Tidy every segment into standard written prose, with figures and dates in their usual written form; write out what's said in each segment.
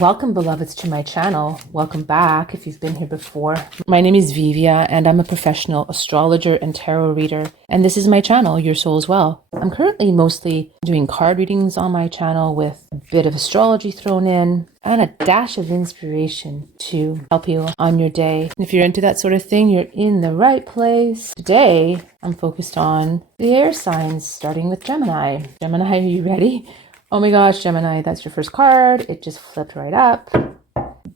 Welcome, beloveds, to my channel. Welcome back if you've been here before. My name is Vivia, and I'm a professional astrologer and tarot reader. And this is my channel, Your Soul's Well. I'm currently mostly doing card readings on my channel with a bit of astrology thrown in and a dash of inspiration to help you on your day. And if you're into that sort of thing, you're in the right place. Today, I'm focused on the air signs, starting with Gemini. Gemini, are you ready? Oh my gosh, Gemini, that's your first card. It just flipped right up.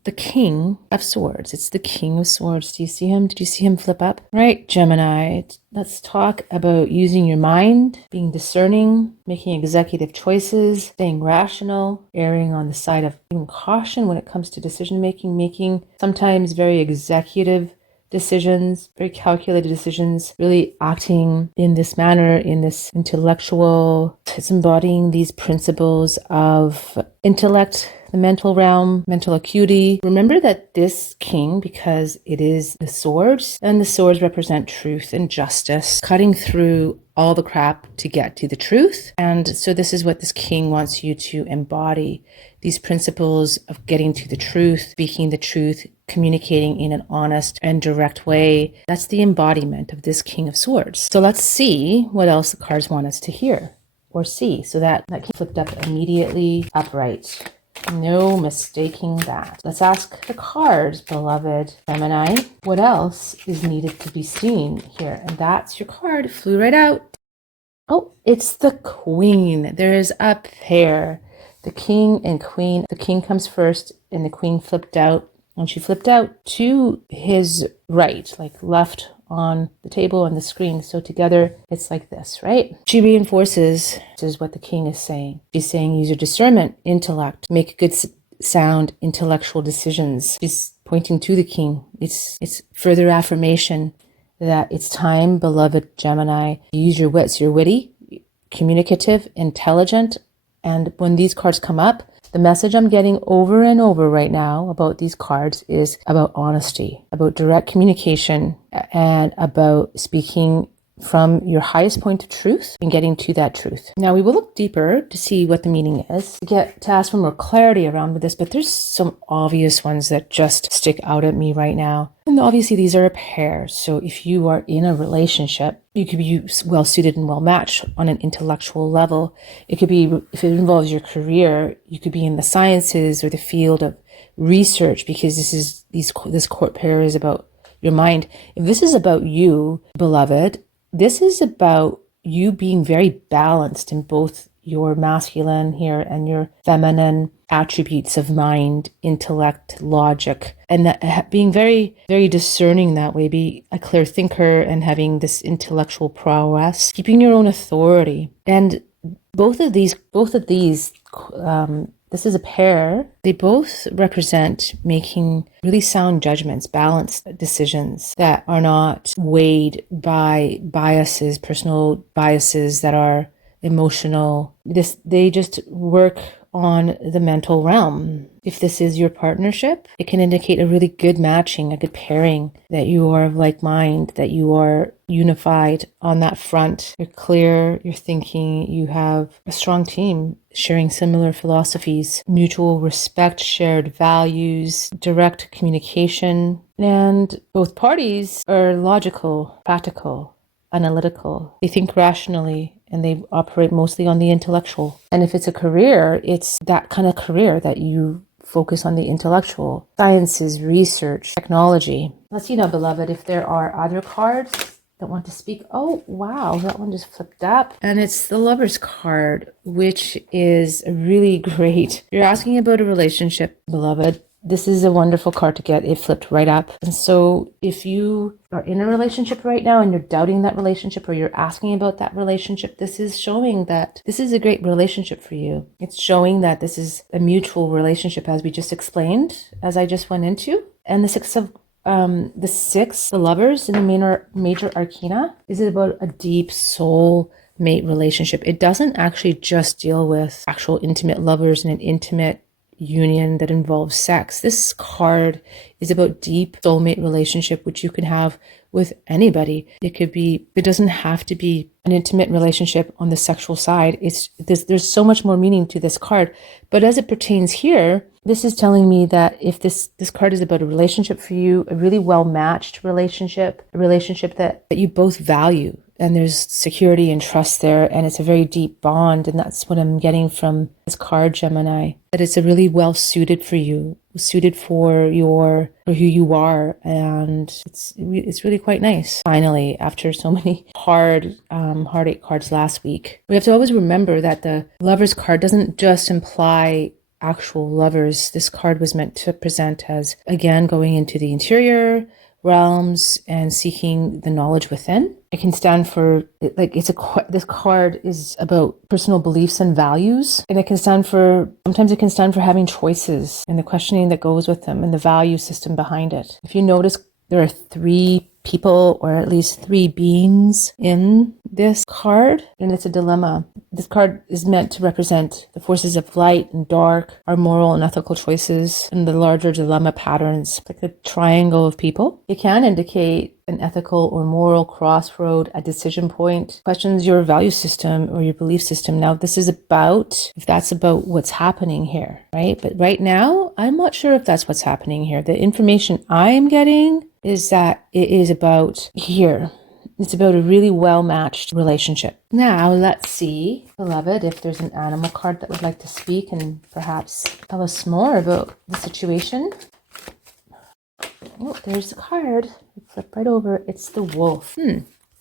The King of Swords. It's the King of Swords. Do you see him? Did you see him flip up? Right, Gemini. Let's talk about using your mind, being discerning, making executive choices, staying rational, erring on the side of being caution when it comes to decision making, making sometimes very executive decisions, very calculated decisions, really acting in this manner, in this intellectual, it's embodying these principles of intellect, the mental realm, mental acuity. Remember that this king, because it is the swords, and the swords represent truth and justice, cutting through all the crap to get to the truth. And so this is what this king wants you to embody, these principles of getting to the truth, speaking the truth, communicating in an honest and direct way. That's the embodiment of this King of Swords. So let's see what else the cards want us to hear or see. So that king flipped up immediately upright. No mistaking that. Let's ask the cards, beloved Gemini, what else is needed to be seen here? And that's your card. It flew right out. Oh, it's the Queen. There is a pair. The King and Queen. The King comes first and the Queen flipped out. And she flipped out to his right, like left on the table on the screen. So together it's like this, right? She reinforces, this is what the king is saying. She's saying use your discernment, intellect, make good sound intellectual decisions. She's pointing to the king. It's further affirmation that it's time, beloved Gemini, use your wits. You're witty, communicative, intelligent. And when these cards come up, the message I'm getting over and over right now about these cards is about honesty, about direct communication, and about speaking from your highest point of truth and getting to that truth. Now, we will look deeper to see what the meaning is, to ask for more clarity around with this, but there's some obvious ones that just stick out at me right now. And obviously, these are a pair. So if you are in a relationship, you could be well suited and well matched on an intellectual level. It could be, if it involves your career, you could be in the sciences or the field of research, because this court pair is about your mind. If this is about you, beloved, this is about you being very balanced in both your masculine here and your feminine attributes of mind, intellect, logic, and that, being very, very discerning that way, be a clear thinker and having this intellectual prowess, keeping your own authority. And both of these, this is a pair. They both represent making really sound judgments, balanced decisions that are not weighed by biases, personal biases that are emotional. They just work on the mental realm. If this is your partnership, it can indicate a really good matching, a good pairing, that you are of like mind, that you are unified on that front. You're clear, you're thinking, you have a strong team sharing similar philosophies, mutual respect, shared values, direct communication, and both parties are logical, practical, analytical. They think rationally and they operate mostly on the intellectual. And if it's a career, it's that kind of career that you focus on the intellectual, sciences, research, technology. Let's see now, beloved, if there are other cards that want to speak. Oh, wow, that one just flipped up. And it's the Lover's card, which is really great. You're asking about a relationship, beloved. This is a wonderful card to get. It flipped right up. And so if you are in a relationship right now and you're doubting that relationship, or you're asking about that relationship, this is showing that this is a great relationship for you. It's showing that this is a mutual relationship, as we just explained, as I just went into. And the Lovers in the major arcana is about a deep soul mate relationship. It doesn't actually just deal with actual intimate lovers and an intimate union that involves sex. This card is about deep soulmate relationship, which you can have with anybody. It doesn't have to be an intimate relationship on the sexual side. There's so much more meaning to this card. But as it pertains here, this is telling me that if this card is about a relationship for you, a really well-matched relationship, a relationship that you both value, and there's security and trust there, and it's a very deep bond, and that's what I'm getting from this card, Gemini, that it's a really well suited for you, suited for who you are, and it's really quite nice. Finally, after so many heartache cards last week, we have to always remember that the Lover's card doesn't just imply actual lovers. This card was meant to present as, again, going into the interior realms and seeking the knowledge within. It can stand for, like, this card is about personal beliefs and values, and sometimes it can stand for having choices and the questioning that goes with them and the value system behind it. If you notice, there are 3 people, or at least 3 beings in this card, and it's a dilemma. This card is meant to represent the forces of light and dark, our moral and ethical choices, and the larger dilemma patterns, like the triangle of people. It can indicate an ethical or moral crossroad, a decision point, questions your value system or your belief system. Now, this is if that's about what's happening here, right? But right now, I'm not sure if that's what's happening here. The information I'm getting is that it is about here. It's about a really well-matched relationship. Now, let's see, beloved, if there's an animal card that would like to speak and perhaps tell us more about the situation. Oh, there's the card. Flip right over. It's the wolf.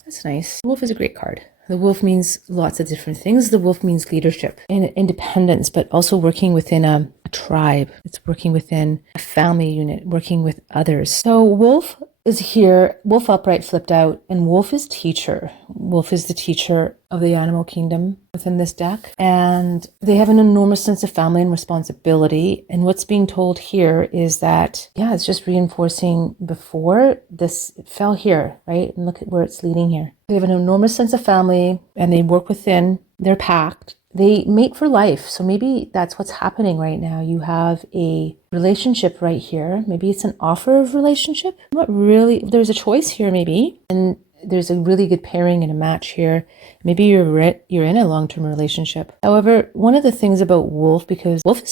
That's nice. The wolf is a great card. The wolf means lots of different things. The wolf means leadership and independence, but also working within a tribe. It's working within a family unit, working with others. So wolf is here, wolf upright flipped out, and wolf is teacher. Wolf is the teacher of the animal kingdom within this deck. And they have an enormous sense of family and responsibility. And what's being told here is that, it's just reinforcing before this, it fell here, right? And look at where it's leading here. They have an enormous sense of family, and they work within their pact. They mate for life. So maybe that's what's happening right now. You have a relationship right here. Maybe it's an offer of relationship. Not really. There's a choice here maybe. And there's a really good pairing and a match here. Maybe you're in a long-term relationship. However, one of the things about wolf, because wolf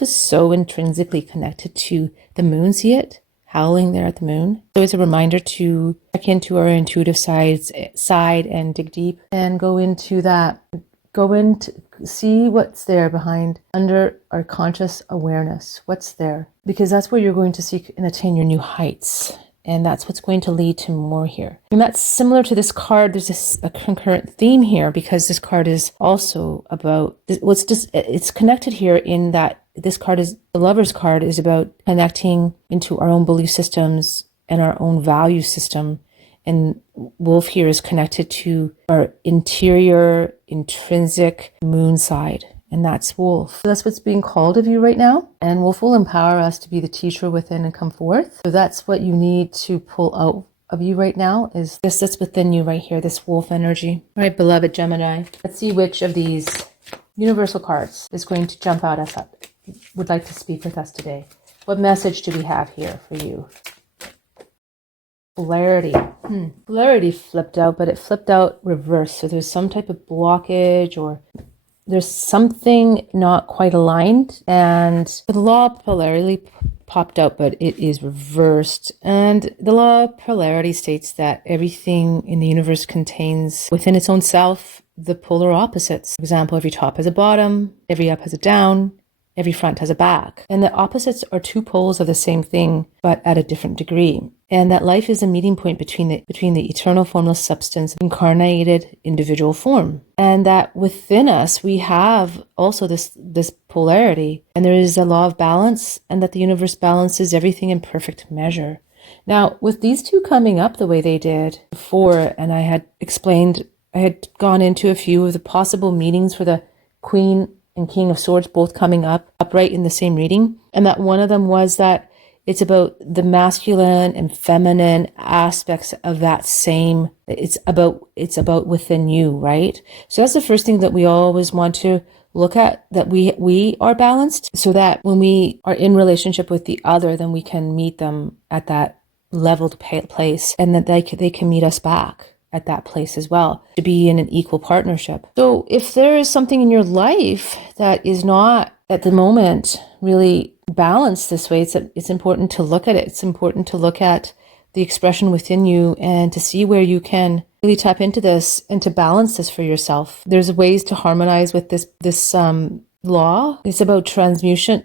is so intrinsically connected to the moon, see it? Howling there at the moon. So it's a reminder to check into our intuitive side and dig deep and go into that. Go in to see what's there behind, under our conscious awareness. What's there? Because that's where you're going to seek and attain your new heights. And that's what's going to lead to more here. And that's similar to this card. There's a concurrent theme here, because this card is also about, it's connected here in that this card is, the Lover's card is about connecting into our own belief systems and our own value system. And wolf here is connected to our interior, intrinsic moon side. And that's wolf. So that's what's being called of you right now. And wolf will empower us to be the teacher within and come forth. So that's what you need to pull out of you right now, is this that's within you right here, this wolf energy. All right, beloved Gemini. Let's see which of these universal cards is going to jump out at us, would like to speak with us today. What message do we have here for you? Polarity. Polarity flipped out, but it flipped out reversed. So there's some type of blockage, or there's something not quite aligned. And the law of polarity popped out, but it is reversed. And the law of polarity states that everything in the universe contains within its own self the polar opposites. For example, every top has a bottom, every up has a down, every front has a back. And the opposites are 2 poles of the same thing, but at a different degree. And that life is a meeting point between the eternal formless substance, incarnated individual form. And that within us, we have also this polarity. And there is a law of balance, and that the universe balances everything in perfect measure. Now, with these 2 coming up the way they did before, and I had gone into a few of the possible meanings for the Queen and King of Swords both coming up upright in the same reading. And that one of them was that it's about the masculine and feminine aspects of that same, it's about within you, right? So that's the first thing that we always want to look at, that we are balanced, so that when we are in relationship with the other, then we can meet them at that leveled place, and that they can meet us back at that place as well, to be in an equal partnership. So if there is something in your life that is not at the moment really balance this way, it's important to look at it. It's important to look at the expression within you and to see where you can really tap into this and to balance this for yourself. There's ways to harmonize with this law. It's about transmutation.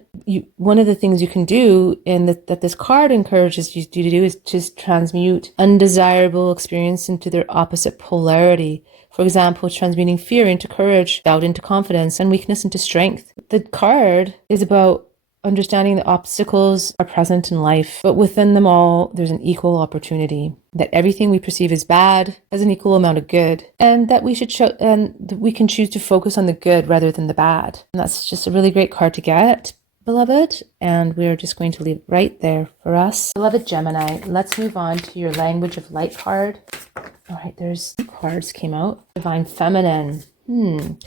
One of the things you can do, and that this card encourages you to do, is just transmute undesirable experience into their opposite polarity. For example, transmuting fear into courage, doubt into confidence, and weakness into strength. The card is about understanding that obstacles are present in life, but within them all, there's an equal opportunity. That everything we perceive as bad has an equal amount of good, and that we should show, and that we can choose to focus on the good rather than the bad. And that's just a really great card to get, beloved. And we're just going to leave it right there for us. Beloved Gemini, let's move on to your language of light card. All right, there's 2 cards came out. Divine Feminine.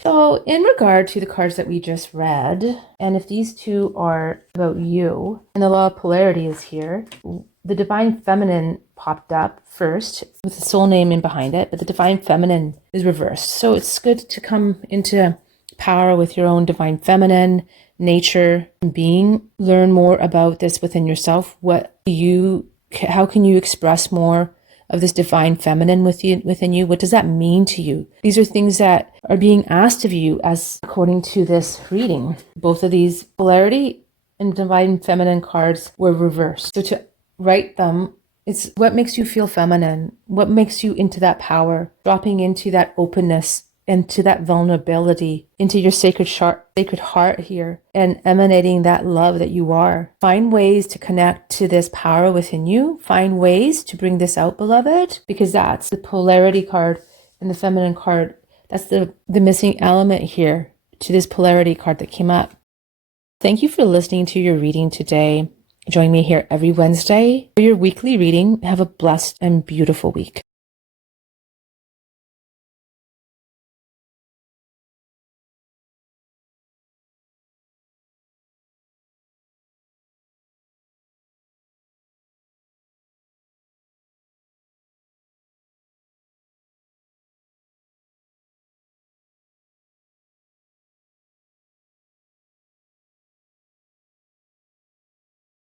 So in regard to the cards that we just read, and if these 2 are about you, and the law of polarity is here, the Divine Feminine popped up first with the soul name in behind it, but the Divine Feminine is reversed. So it's good to come into power with your own Divine Feminine nature and being. Learn more about this within yourself. How can you express more of this divine feminine within you? What does that mean to you? These are things that are being asked of you as according to this reading. Both of these polarity and divine feminine cards were reversed. So to write them, it's what makes you feel feminine, what makes you into that power, dropping into that openness, into that vulnerability, into your sacred heart here, and emanating that love that you are. Find ways to connect to this power within you. Find ways to bring this out, beloved, because that's the polarity card and the feminine card. That's the missing element here to this polarity card that came up. Thank you for listening to your reading today. Join me here every Wednesday for your weekly reading. Have a blessed and beautiful week.